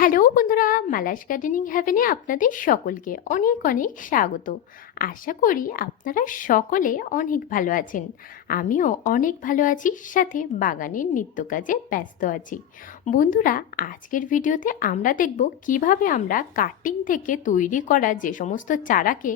Hello বন্ধুরা, Mala's gardening হ্যাভেনে আপনাদের সকলকে অনেক অনেক স্বাগত। আশা করি আপনারা সকলে অনেক ভালো আছেন। আমিও অনেক ভালো আছি, সাথে বাগানের নিত্য কাজে ব্যস্ত আছি। বন্ধুরা, আজকের ভিডিওতে আমরা দেখব কিভাবে আমরা কাটিং থেকে তৈরি করা যে সমস্ত চারাকে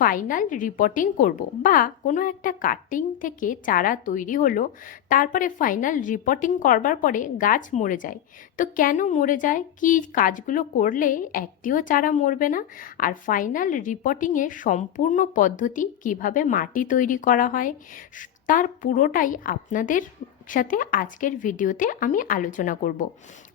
ফাইনাল রিপোর্টিং করব, বা কোনো একটা কাটিং থেকে চারা তৈরি হলো, তারপরে ফাইনাল রিপোর্টিং করবার পরে গাছ মরে যায়। তো কেন মরে যায়, কি কাজগুলো করলে একটিও চারা মরবে না, আর ফাইনাল রিপোর্টিংয়ের সম্পূর্ণ পদ্ধতি কিভাবে মাটি তৈরি করা হয়, তার পুরোটাই আপনাদের সাথে আজকের ভিডিওতে আমি আলোচনা করব।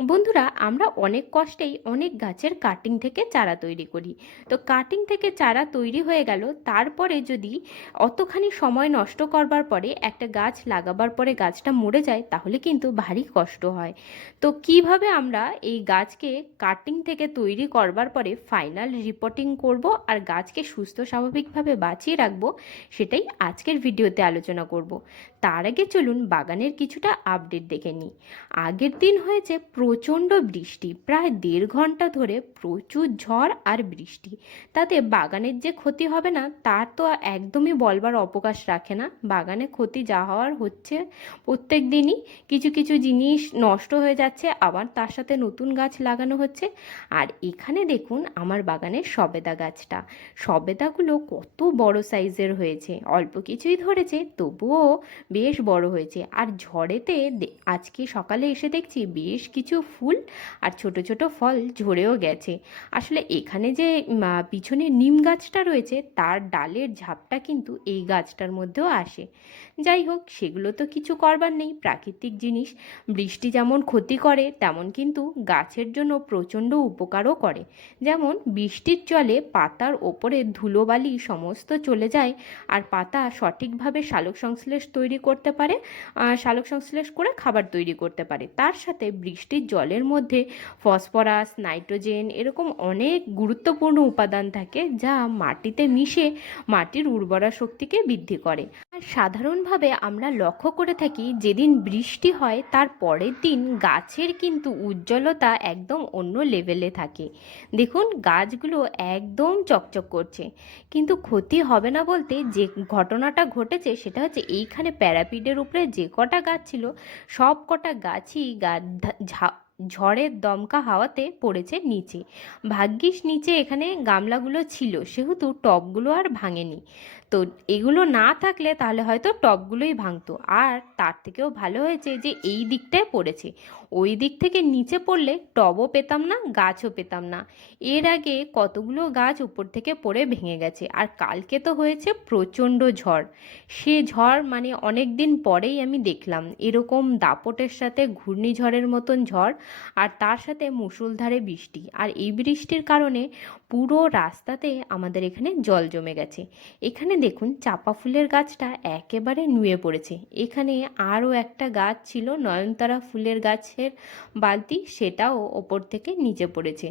বন্ধুরা, আমরা অনেক কষ্টেই অনেক গাছের কাটিং থেকে চারা তৈরি করি। তো কাটিং থেকে চারা তৈরি হয়ে গেল, তারপরে যদি অতখানি সময় নষ্ট করবার পরে একটা গাছ লাগাবার পরে গাছটা মরে যায়, তাহলে কিন্তু ভারী কষ্ট হয়। তো কিভাবে আমরা এই গাছকে কাটিং থেকে তৈরি করবার পরে ফাইনাল রিপোর্টিং করব আর গাছকে সুস্থ স্বাভাবিকভাবে বাঁচিয়ে রাখবো, সেটাই আজকের ভিডিওতে আলোচনা করব। তার আগে চলুন বাগানের কিছুটা আপডেট দেখে নিই। আগের দিন হয়েছে প্রচণ্ড বৃষ্টি, প্রায় 1.5 ঘন্টা ধরে প্রচুর ঝড় আর বৃষ্টি। তাতে বাগানের যে ক্ষতি হবে না, তার তো একদমই বলবার অবকাশ রাখে না। বাগানে ক্ষতি যা হওয়ার হচ্ছে প্রত্যেক দিনই। কিছু কিছু জিনিস নষ্ট হয়ে যাচ্ছে, আবার তার সাথে নতুন গাছ লাগানো হচ্ছে। আর এখানে দেখুন আমার বাগানের সবেদা গাছটা, সবেদাগুলো কত বড় সাইজের হয়েছে। অল্প কিছুই ধরেছে, তবুও বেশ বড় হয়েছে। আর ঝড়েতে আজকে সকালে এসে দেখছি বেশ কিছু ফুল আর ছোট ছোট ফল ঝরেও গেছে। আসলে এখানে যে পিছনে নিম গাছটা রয়েছে, তার ডালের ঝাপটা কিন্তু এই গাছটার মধ্যেও আসে। যাই হোক, সেগুলো তো কিছু করবার নেই, প্রাকৃতিক জিনিস। বৃষ্টি যেমন ক্ষতি করে, তেমন কিন্তু গাছের জন্য প্রচণ্ড উপকারও করে। যেমন বৃষ্টির জলে পাতার ওপরে ধুলোবালি সমস্ত চলে যায়, আর পাতা সঠিকভাবে সালোক সংশ্লেষ তৈরি করতে পারে, সালোক সংশ্লেষ করে খাবার তৈরি করতে পারে। তার সাথে বৃষ্টির জলের মধ্যে ফসফরাস, নাইট্রোজেন এরকম অনেক গুরুত্বপূর্ণ উপাদান থাকে, যা মাটিতে মিশে মাটির উর্বরা শক্তিকে বৃদ্ধি করে। আর সাধারণভাবে আমরা লক্ষ্য করে থাকি, যেদিন বৃষ্টি হয় তার পরের দিন গাছের কিন্তু উজ্জ্বলতা একদম অন্য লেভেলে থাকে। দেখুন গাছগুলো একদম চকচক করছে। কিন্তু ক্ষতি হবে না বলতে যে ঘটনাটা ঘটেছে, সেটা হচ্ছে এইখানে প্যারাপিডের উপরে যে কটা গাছ ছিল, সব কটা গাছই ঝড়ের দমকা হাওয়াতে পড়েছে নিচে। ভাগ্যিস নিচে এখানে গামলাগুলো ছিল, সেহেতু টবগুলো আর ভাঙেনি। তো এগুলো না থাকলে তাহলে হয়তো টবগুলোই ভাঙতো। আর তার থেকেও ভালো হয়েছে যে এই দিকটায় পড়েছে, ওই দিক থেকে নিচে পড়লে টবও পেতাম না, গাছও পেতাম না। এর আগে কতগুলো গাছ উপর থেকে পড়ে ভেঙে গেছে। আর কালকে তো হয়েছে প্রচণ্ড ঝড়। সে ঝড় মানে অনেক দিন পরেই আমি দেখলাম এরকম দাপটের সাথে ঘূর্ণিঝড়ের মতন ঝড়, আর তার সাথে মুষলধারে বৃষ্টি। আর এই বৃষ্টির কারণে পুরো রাস্তাতে আমাদের এখানে জল জমে গেছে। এখানে দেখুন চাপা ফুলের গাছটা একেবারে নুয়ে পড়েছে। এখানে আরও একটা গাছ ছিল নয়নতারা ফুলের গাছের বালতি, সেটাও ওপর থেকে নিচে পড়েছে।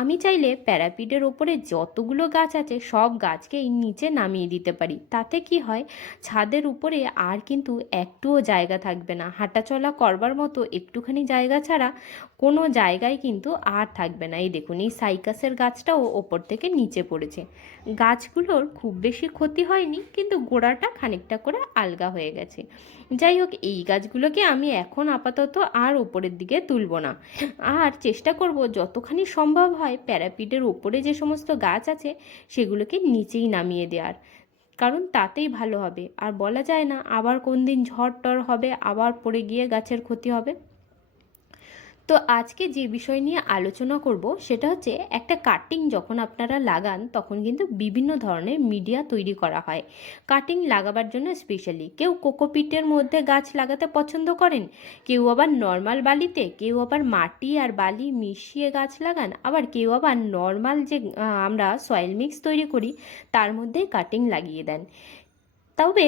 আমি চাইলে প্যারাপিডের ওপরে যতগুলো গাছ আছে সব গাছকেই নিচে নামিয়ে দিতে পারি। তাতে কি হয়, ছাদের উপরে আর কিন্তু একটুও জায়গা থাকবে না। হাঁটাচলা করবার মতো একটুখানি জায়গা ছাড়া কোনো জায়গায় কিন্তু আর থাকবে না। এই দেখুন এই সাইকাসের গাছটাও ওপর থেকে নিচে পড়েছে। গাছগুলোর খুব বেশি ক্ষতি হয়নি, কিন্তু গোড়াটা খানিকটা করে আলগা হয়ে গেছে। যাই হোক, এই গাছগুলোকে আমি এখন আপাতত আর ওপরের দিকে তুলব না, আর চেষ্টা করব যতখানি সম্ভব হয় প্যারাপিডের ওপরে যে সমস্ত গাছ আছে সেগুলোকে নিচেই নামিয়ে দেওয়ার। কারণ তাতেই ভালো হবে। আর বলা যায় না আবার কোন দিন ঝড় টড় হবে, আবার পড়ে গিয়ে গাছের ক্ষতি হবে। তো আজকে যে বিষয় নিয়ে আলোচনা করব সেটা হচ্ছে, একটা কাটিং যখন আপনারা লাগান তখন কিন্তু বিভিন্ন ধরনের মিডিয়া তৈরি করা হয় কাটিং লাগাবার জন্য। স্পেশালি কেউ কোকোপিটের মধ্যে গাছ লাগাতে পছন্দ করেন, কেউ আবার নর্মাল বালিতে, কেউ আবার মাটি আর বালি মিশিয়ে গাছ লাগান, আবার কেউ আবার নর্মাল যে আমরা সয়েল মিক্স তৈরি করি তার মধ্যে কাটিং লাগিয়ে দেন। তবে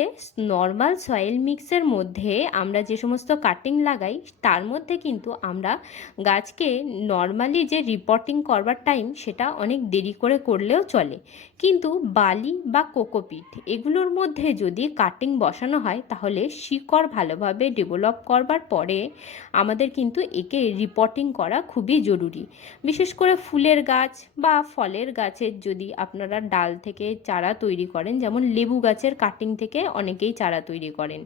নর্মাল সয়েল মিক্সের মধ্যে আমরা যে সমস্ত কাটিং লাগাই তার মধ্যে কিন্তু আমরা গাছকে নর্মালি যে রিপোর্টিং করবার টাইম সেটা অনেক দেরি করে করলেও চলে, কিন্তু বালি বা কোকোপিট এগুলোর মধ্যে যদি কাটিং বসানো হয় তাহলে শিকড় ভালোভাবে ডেভেলপ করবার পরে আমাদের কিন্তু একে রিপোর্টিং করা খুবই জরুরি। বিশেষ করে ফুলের গাছ বা ফলের গাছের যদি আপনারা ডাল থেকে চারা তৈরি করেন, যেমন লেবু গাছের কাটিং থেকে অনেকেই চারা তৈরি করেন,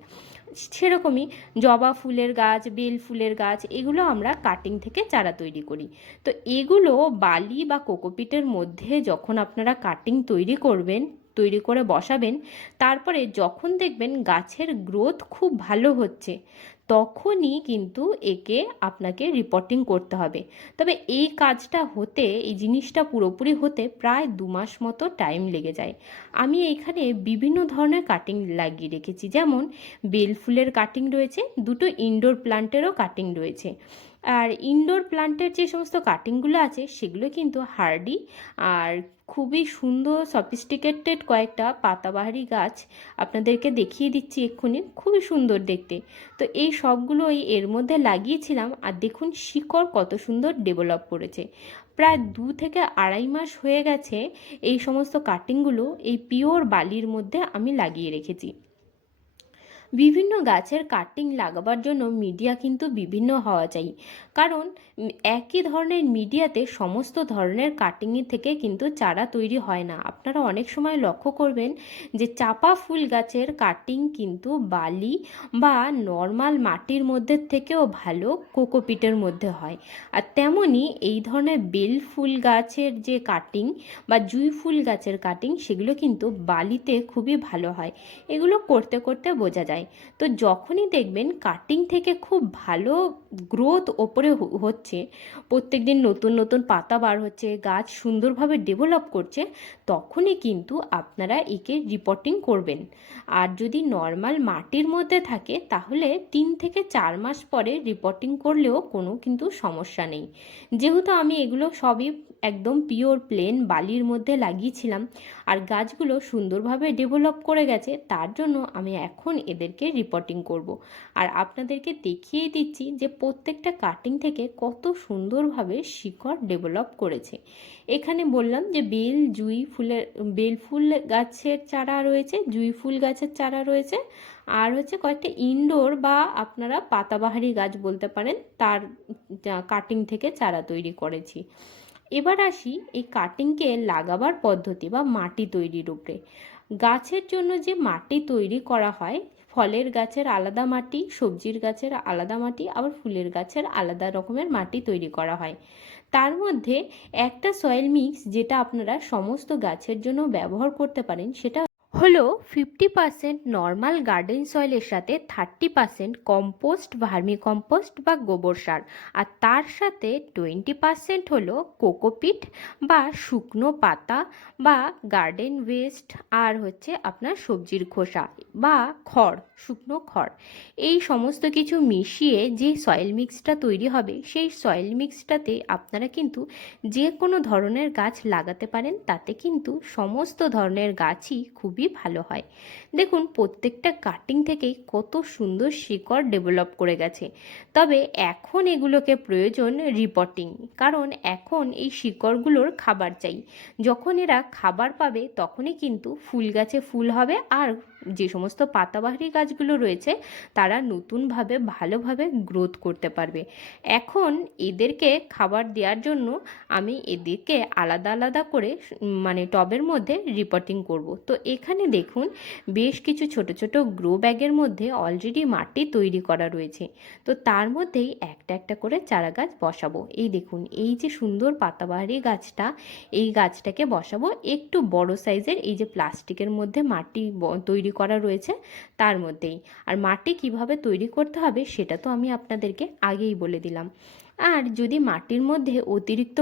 সেরকমই জবা ফুলের গাছ, বেল ফুলের গাছ, এগুলো আমরা কাটিং থেকে চারা তৈরি করি। তো এগুলো বালি বা কোকোপিটের মধ্যে যখন আপনারা কাটিং তৈরি করবেন, তৈরি করে বসাবেন, তারপরে যখন দেখবেন গাছের গ্রোথ খুব ভালো হচ্ছে তখনই কিন্তু একে আপনাকে রিপোর্টিং করতে হবে। তবে এই কাজটা হতে, এই জিনিসটা পুরোপুরি হতে প্রায় 2 মাস মতো টাইম লেগে যায়। আমি এখানে বিভিন্ন ধরনের কাটিং লাগিয়ে রেখেছি, যেমন বেল ফুলের কাটিং রয়েছে, দুটো ইনডোর প্লান্টেরও কাটিং রয়েছে। আর ইনডোর প্লান্টের যে সমস্ত কাটিংগুলো আছে সেগুলো কিন্তু হার্ডি আর খুবই সুন্দর সফিস্টিকেটেড কয়েকটা পাতাবাহারি গাছ আপনাদেরকে দেখিয়ে দিচ্ছি এক্ষুনি, খুবই সুন্দর দেখতে। তো এই সবগুলোই এর মধ্যে লাগিয়েছিলাম, আর দেখুন শিকড় কত সুন্দর ডেভেলপ করেছে। প্রায় 2 থেকে আড়াই মাস হয়ে গেছে এই সমস্ত কাটিংগুলো এই পিওর বালির মধ্যে আমি লাগিয়ে রেখেছি। বিভিন্ন গাছের কাটিং লাগাবার জন্য মিডিয়া কিন্তু বিভিন্ন হওয়া চাই, কারণ একই ধরনের মিডিয়াতে সমস্ত ধরনের কাটিংয়ের থেকে কিন্তু চারা তৈরি হয় না। আপনারা অনেক সময় লক্ষ্য করবেন যে চাপা ফুল গাছের কাটিং কিন্তু বালি বা নর্মাল মাটির মধ্যে থেকেও ভালো কোকোপিটের মধ্যে হয়। আর তেমনি এই ধরনের বেল ফুল গাছের যে কাটিং বা জুঁই ফুল গাছের কাটিং সেগুলো কিন্তু বালিতে খুবই ভালো হয়। এগুলো করতে করতে বোঝা যায়। তো যখনই দেখবেন কাটিং থেকে খুব ভালো গ্রোথ ওপরে হচ্ছে, প্রত্যেক দিন নতুন নতুন পাতা বার হচ্ছে, গাছ সুন্দরভাবে ডেভেলপ করছে, তখনই কিন্তু আপনারা একে রিপোর্টিং করবেন। আর যদি নর্মাল মাটির মধ্যে থাকে তাহলে 3 থেকে 4 মাস পরে রিপোর্টিং করলেও কোনো কিন্তু সমস্যা নেই। যেহেতু আমি এগুলো সবই একদম পিওর প্লেন বালির মধ্যে লাগিয়েছিলাম আর গাছগুলো সুন্দরভাবে ডেভেলপ করে গেছে, তার জন্য আমি এখন এদেরকে রিপোর্টিং করব। আর আপনাদেরকে দেখিয়ে দিচ্ছি যে প্রত্যেকটা কাটিং থেকে কত সুন্দরভাবে শিকড় ডেভেলপ করেছে। এখানে বললাম যে বেল ফুল গাছের চারা রয়েছে, জুঁই ফুল গাছের চারা রয়েছে, আর হচ্ছে কয়েকটা ইনডোর বা আপনারা পাতাবাহারি গাছ বলতে পারেন, তার কাটিং থেকে চারা তৈরি করেছি। এবার আসি এই কাটিংকে লাগাবার পদ্ধতি বা মাটি তৈরির উপরে। গাছের জন্য যে মাটি তৈরি করা হয়, ফলের গাছের আলাদা মাটি, সবজির গাছের আলাদা মাটি, আবার ফুলের গাছের আলাদা রকমের মাটি তৈরি করা হয়। তার মধ্যে একটা সয়েল মিক্স যেটা আপনারা সমস্ত গাছের জন্য ব্যবহার করতে পারেন সেটা হলো 50% নর্মাল গার্ডেন সয়েলের সাথে 30% কম্পোস্ট, ভার্মি কম্পোস্ট বা গোবর সার, আর তার সাথে 20% হলো কোকোপিট বা শুকনো পাতা বা গার্ডেন ওয়েস্ট, আর হচ্ছে আপনার সবজির খোসা বা খড়, শুকনো খড়। এই সমস্ত কিছু মিশিয়ে যে সয়েল মিক্সটা তৈরি হবে, সেই সয়েল মিক্সটাতে আপনারা কিন্তু যে কোনো ধরনের গাছ লাগাতে পারেন, তাতে কিন্তু সমস্ত ধরনের গাছই খুবই ভালো হয়। দেখুন প্রত্যেকটা কাটিং থেকেই কত সুন্দর শিকড় ডেভেলপ করে গেছে। তবে এখন এগুলোকে প্রয়োজন রিপোর্টিং, কারণ এখন এই শিকড়গুলোর খাবার চাই। যখন এরা খাবার পাবে তখনই কিন্তু ফুল গাছে ফুল হবে, আর যে সমস্ত পাতাবাহারি গাছগুলো রয়েছে তারা নতুনভাবে ভালোভাবে গ্রোথ করতে পারবে। এখন এদেরকে খাবার দেওয়ার জন্য আমি এদেরকে আলাদা আলাদা করে মানে টবের মধ্যে রিপোর্টিং করব। তো এখানে দেখুন বেশ কিছু ছোট ছোট গ্রো ব্যাগের মধ্যে অলরেডি মাটি তৈরি করা রয়েছে। তো তার মধ্যেই একটা একটা করে চারা গাছ বসাবো। এই দেখুন এই যে সুন্দর পাতাবাহারি গাছটা, এই গাছটাকে বসাবো একটু বড় সাইজের এই যে প্লাস্টিকের মধ্যে মাটি তৈরি করা রয়েছে তার মধ্যেই। আর মাটি কিভাবে তৈরি করতে হবে সেটা তো আমি আপনাদেরকে আগেই বলে দিলাম। আর যদি মাটির মধ্যে অতিরিক্ত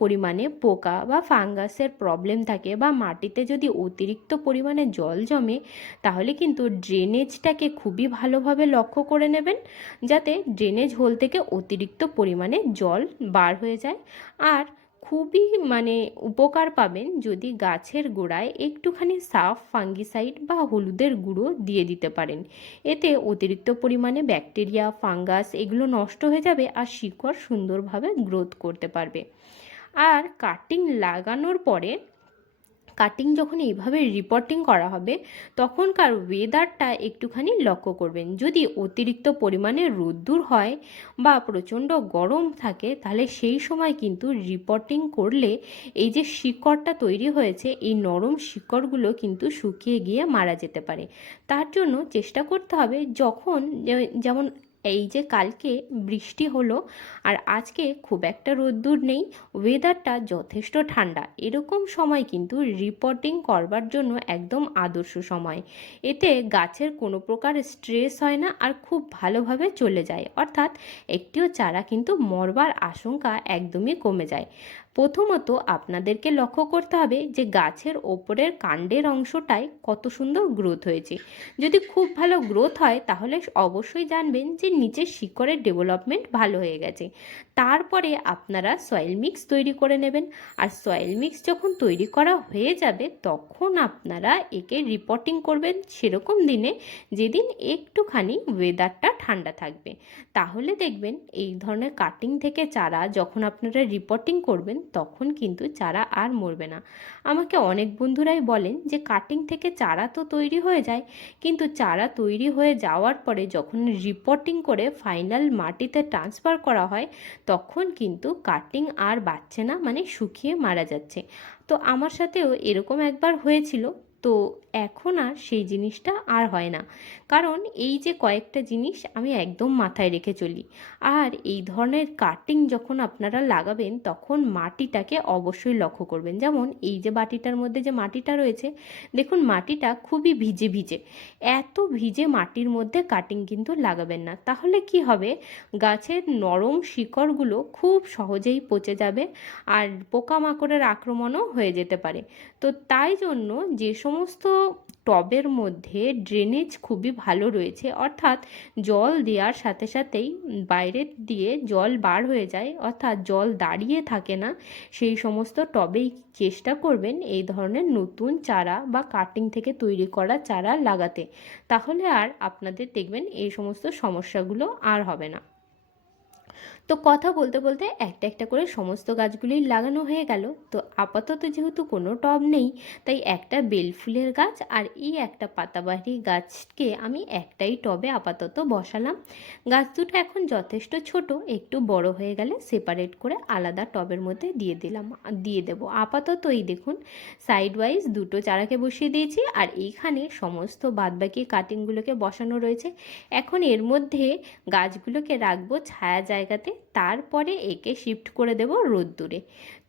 পরিমাণে পোকা বা ফাঙ্গাসের প্রবলেম থাকে বা মাটিতে যদি অতিরিক্ত পরিমাণে জল জমে, তাহলে কিন্তু ড্রেনেজটাকে খুবই ভালোভাবে লক্ষ্য করে নেবেন, যাতে ড্রেনেজ হোল থেকে অতিরিক্ত পরিমাণে জল বার হয়ে যায়। আর খুবই মানে উপকার পাবেন যদি গাছের গোড়ায় একটুখানি সাফ ফাঙ্গিসাইড বা হলুদের গুঁড়ো দিয়ে দিতে পারেন। এতে অতিরিক্ত পরিমাণে ব্যাকটেরিয়া, ফাঙ্গাস এগুলো নষ্ট হয়ে যাবে আর শিকড় সুন্দরভাবে গ্রোথ করতে পারবে। আর কাটিং লাগানোর পরে কাটিং যখন এইভাবে রিপোর্টিং করা হবে তখনকার ওয়েদারটা একটুখানি লক্ষ্য করবেন। যদি অতিরিক্ত পরিমাণে রোদ্দুর হয় বা প্রচণ্ড গরম থাকে তাহলে সেই সময় কিন্তু রিপোর্টিং করলে এই যে শিকড়টা তৈরি হয়েছে এই নরম শিকড়গুলো কিন্তু শুকিয়ে গিয়ে মারা যেতে পারে। তার জন্য চেষ্টা করতে হবে যখন যেমন এই যে কালকে বৃষ্টি হলো আর আজকে খুব একটা রোদ্দুর নেই, ওয়েদারটা যথেষ্ট ঠান্ডা, এরকম সময় কিন্তু রিপোর্টিং করবার জন্য একদম আদর্শ সময়। এতে গাছের কোনো প্রকার স্ট্রেস হয় না আর খুব ভালোভাবে চলে যায়, অর্থাৎ একটিও চারা কিন্তু মরবার আশঙ্কা একদমই কমে যায়। প্রথমত আপনাদেরকে লক্ষ্য করতে হবে যে গাছের ওপরের কাণ্ডের অংশটায় কত সুন্দর গ্রোথ হয়েছে। যদি খুব ভালো গ্রোথ হয় তাহলে অবশ্যই জানবেন যে নিচের শিকড়ের ডেভেলপমেন্ট ভালো হয়ে গেছে। তারপরে আপনারা সয়েল মিক্স তৈরি করে নেবেন। আর সয়েল মিক্স যখন তৈরি করা হয়ে যাবে তখন আপনারা একে রিপোর্টিং করবেন সেরকম দিনে যেদিন একটুখানি ওয়েদারটা ঠান্ডা থাকবে। তাহলে দেখবেন এই ধরনের কাটিং থেকে চারা যখন আপনারা রিপোর্টিং করবেন তখন কিন্তু চারা আর মরবে না। আমাকে অনেক বন্ধুরাই বলেন যে কাটিং থেকে চারা তো তৈরি হয়ে যায়, কিন্তু চারা তৈরি হয়ে যাওয়ার পরে যখন রিপোর্টিং করে ফাইনাল মাটিতে ট্রান্সফার করা হয় তখন কিন্তু কাটিং আর বাড়ছে না, মানে শুকিয়ে মারা যাচ্ছে। তো আমার সাথেও এরকম একবার হয়েছিল। তো এখন আর সেই জিনিসটা আর হয় না, কারণ এই যে কয়েকটা জিনিস আমি একদম মাথায় রেখে চলি। আর এই ধরনের কাটিং যখন আপনারা লাগাবেন তখন মাটিটাকে অবশ্যই লক্ষ্য করবেন। যেমন এই যে বাটিটার মধ্যে যে মাটিটা রয়েছে, দেখুন মাটিটা খুবই ভিজে ভিজে। এত ভিজে মাটির মধ্যে কাটিং কিন্তু লাগাবেন না, তাহলে কি হবে, গাছের নরম শিকড়গুলো খুব সহজেই পচে যাবে আর পোকামাকড়ের আক্রমণও হয়ে যেতে পারে। তো তাই জন্য যে সমস্ত টবের মধ্যে ড্রেনেজ খুবই ভালো রয়েছে, অর্থাৎ জল দেওয়ার সাথে সাথেই বাইরে দিয়ে জল বার হয়ে যায়, অর্থাৎ জল দাঁড়িয়ে থাকে না, সেই সমস্ত টবেই চেষ্টা করবেন এই ধরনের নতুন চারা বা কাটিং থেকে তৈরি করা চারা লাগাতে। তাহলে আর আপনাদের দেখবেন এই সমস্ত সমস্যাগুলো আর হবে না। তো কথা বলতে বলতে একটা একটা করে সমস্ত গাছগুলি লাগানো হয়ে গেল। তো আপাতত যেহেতু কোনো টব নেই তাই একটা বেল ফুলের গাছ আর এই একটা পাতাবাহারি গাছকে আমি একটাই টবে আপাতত বসালাম। গাছ দুটো এখন যথেষ্ট ছোট, একটু বড় হয়ে গেলে সেপারেট করে আলাদা টবের মধ্যে দিয়ে দেবো। আপাতত এই দেখুন সাইড ওয়াইজ দুটো চারাকে বসিয়ে দিয়েছি আর এইখানে সমস্ত বাদবাকি কাটিংগুলোকে বসানো রয়েছে। এখন এর মধ্যে গাছগুলোকে রাখবো ছায়া জায়গাতে, তারপরে একে শিফট করে দেব রোদ্দুরে।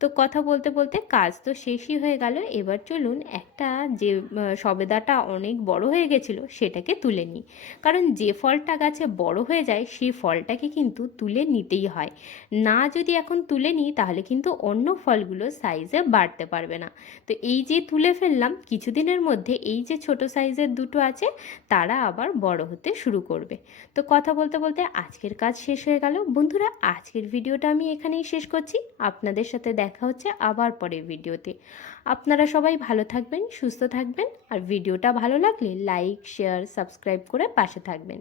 তো কথা বলতে বলতে কাজ তো শেষই হয়ে গেল। এবার চলুন একটা যে সবেদাটা অনেক বড় হয়ে গেছিলো সেটাকে তুলে নিই, কারণ যে ফলটা গাছে বড় হয়ে যায় সেই ফলটাকে কিন্তু তুলে নিতেই হয়। না যদি এখন তুলে নিই তাহলে কিন্তু অন্য ফলগুলো সাইজে বাড়তে পারবে না। তো এই যে তুলে ফেললাম, কিছুদিনের মধ্যে এই যে ছোট সাইজের দুটো আছে তারা আবার বড় হতে শুরু করবে। তো কথা বলতে বলতে আজকের কাজ শেষ হয়ে গেল। বন্ধুরা আজকের ভিডিওটা আমি এখানেই শেষ করছি। আপনাদের সাথে দেখা হচ্ছে আবার পরের ভিডিওতে। আপনারা সবাই ভালো থাকবেন, সুস্থ থাকবেন, আর ভিডিওটা ভালো লাগলে লাইক, শেয়ার, সাবস্ক্রাইব করে পাশে থাকবেন।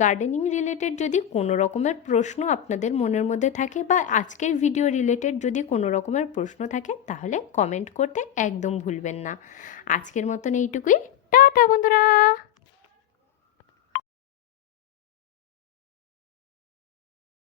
গার্ডেনিং রিলেটেড যদি কোনো রকমের প্রশ্ন আপনাদের মনের মধ্যে থাকে বা আজকের ভিডিও রিলেটেড যদি কোনো রকমের প্রশ্ন থাকে তাহলে কমেন্ট করতে একদম ভুলবেন না। আজকের মতন এইটুকুই। টাটা বন্ধুরা।